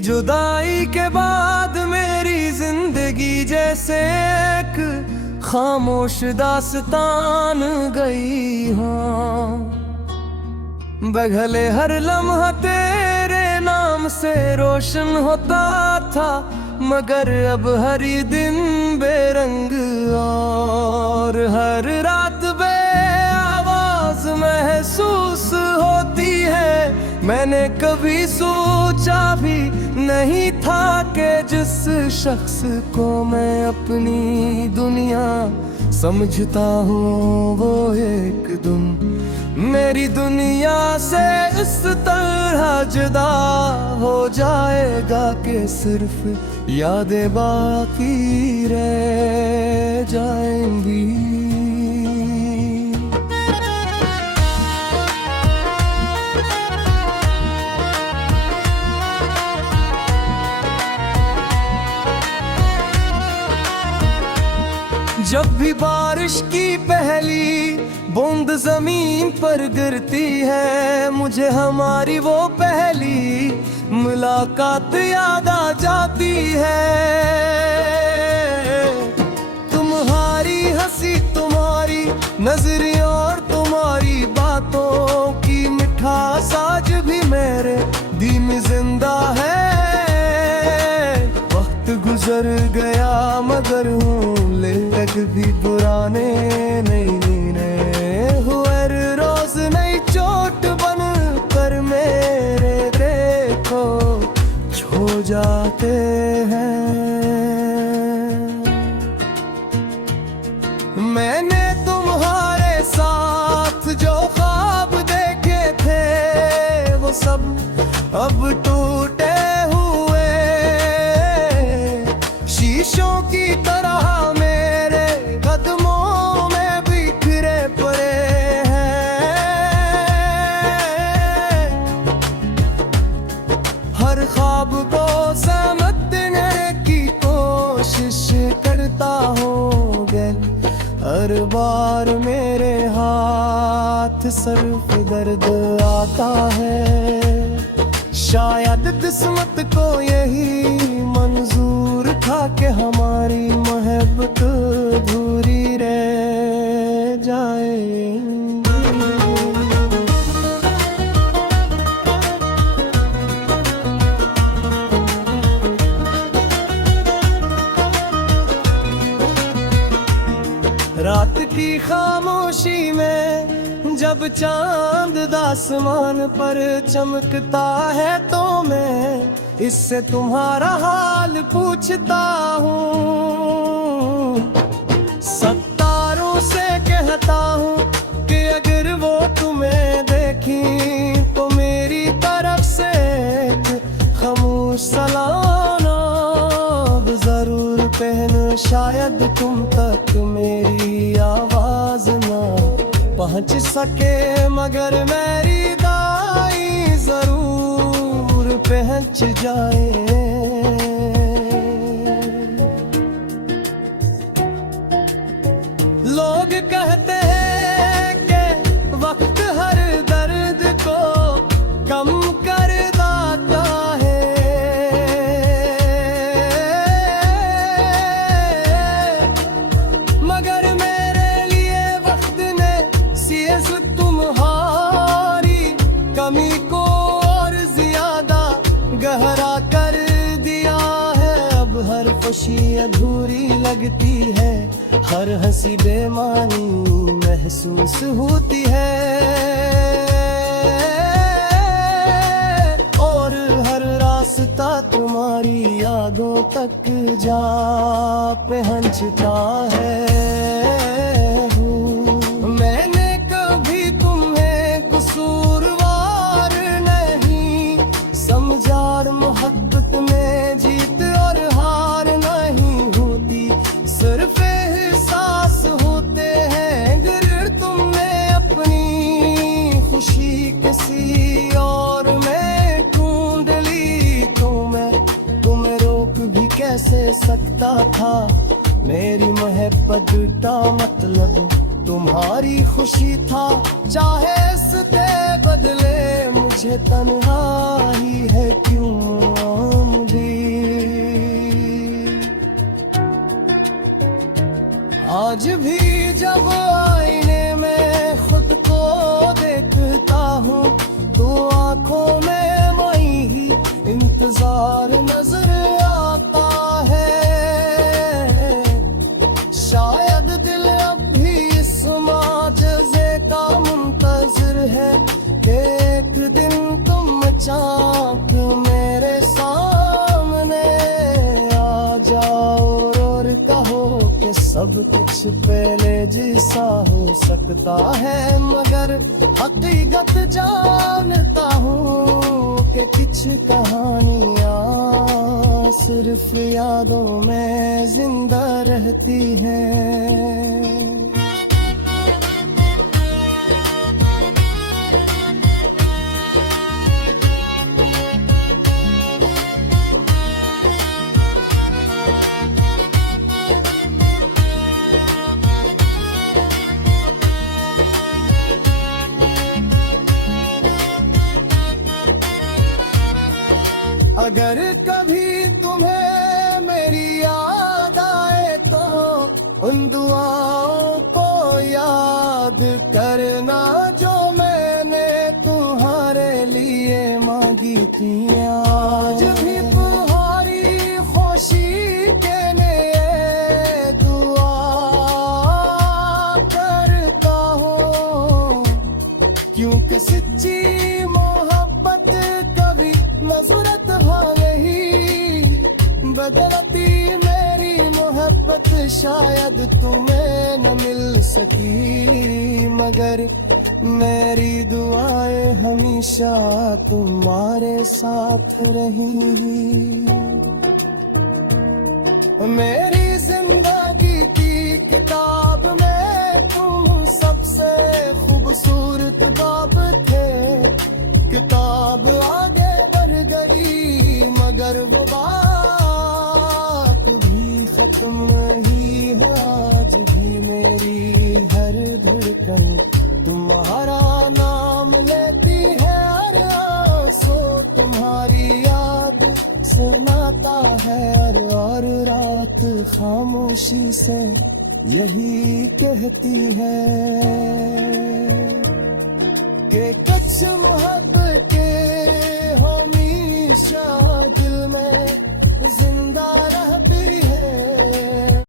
जुदाई के बाद मेरी जिंदगी जैसे एक खामोश दास्तान गई। हाँ, बगले हर लम्हा तेरे नाम से रोशन होता था, मगर अब हर दिन बेरंग और हर रात बेआवाज महसूस होती है। मैंने कभी सोचा भी नहीं था कि जिस शख्स को मैं अपनी दुनिया समझता हूँ वो एक दिन मेरी दुनिया से इस तरह जुदा हो जाएगा कि सिर्फ यादें बाकी रह जाएंगी। जब भी बारिश की पहली बूंद जमीन पर गिरती है, मुझे हमारी वो पहली मुलाकात याद आ जाती है। तुम्हारी हंसी, तुम्हारी नजरें और तुम्हारी बातों की मिठास आज भी मेरे दिल में जिंदा है। वक्त गुजर गया मगर हूँ लेक भी पुराने नहीं हुए रोज नई चोट बन कर मेरे देखो छो जाते हैं। मैंने तुम्हारे साथ जो ख्वाब देखे थे वो सब अब टूटे हुए शीशों की तरह मेरे कदमों में बिखरे पड़े हैं। हर ख्वाब को समझने की कोशिश करता हूँ, हर बार मेरे हाथ सर पे दर्द आता है। शायद किस्मत को यही मंजूर था कि हमारी मोहब्बत अधूरी रह जाएगी। रात की खामोशी में जब चांद आसमान पर चमकता है तो मैं इससे तुम्हारा हाल पूछता हूँ। सितारों से कहता हूँ कि अगर वो तुम्हें देखी तो मेरी तरफ से खामोश सलाम जरूर पहन। शायद तुम तक मेरी आवाज ना पहुंच सके मगर मेरी दाई जरूर पहुंच जाए। लोग कहते हैं कि वक्त हर दर्द को कम कर देता है, मगर मेरे लिए वक्त ने तुम्हारी कमी को और ज्यादा गहरा कर दिया है। अब हर खुशी अधूरी लगती है, हर हंसी बेमानी महसूस होती है और हर रास्ता तुम्हारी यादों तक जा पहुंचता है। मोहब्बत में जीत और हार नहीं होती, सिर्फ एहसास होते हैं। अगर तुमने अपनी खुशी किसी और में ढूंढ ली तो मैं तुम्हें रोक भी कैसे सकता था। मेरी मोहब्बत का मतलब तुम्हारी खुशी था, चाहे इसके बदले मुझे मुझे तन्हाई है क्यों भी। आज भी जब आईने में खुद को देखता हूँ तो आंखों में वही इंतजार नजर आता है। शायद दिल अब भी इस माजज़े का मुंतज़िर है कि एक दिन तुम अचानक मेरे सामने आ जाओ और कहो कि सब कुछ पहले जैसा हो सकता है। मगर हकीकत जानता हूँ कि कुछ कहानियाँ सिर्फ यादों में जिंदा रहती हैं। अगर कभी तुम्हें मेरी याद आए तो उन दुआओं को याद करना जो मैंने तुम्हारे लिए मांगी थी। आज भी तुम्हारी खुशी के लिए दुआ करता हूँ, क्योंकि सच्ची मोहब्बत कभी नजरत बदलती मेरी मोहब्बत शायद तुम्हें न मिल सकी। मगर मेरी दुआएं हमेशा तुम्हारे साथ रहेंगी। मेरी जिंदगी की किताब में तुम सबसे खूबसूरत बाब थे। किताब आगे बढ़ गई मगर वो तुम ही हो। आज भी मेरी हर धड़कन तुम्हारा नाम लेती है। हर आंसू तुम्हारी याद सुनाता है और रात खामोशी से यही कहती है कि कुछ मोहब्बत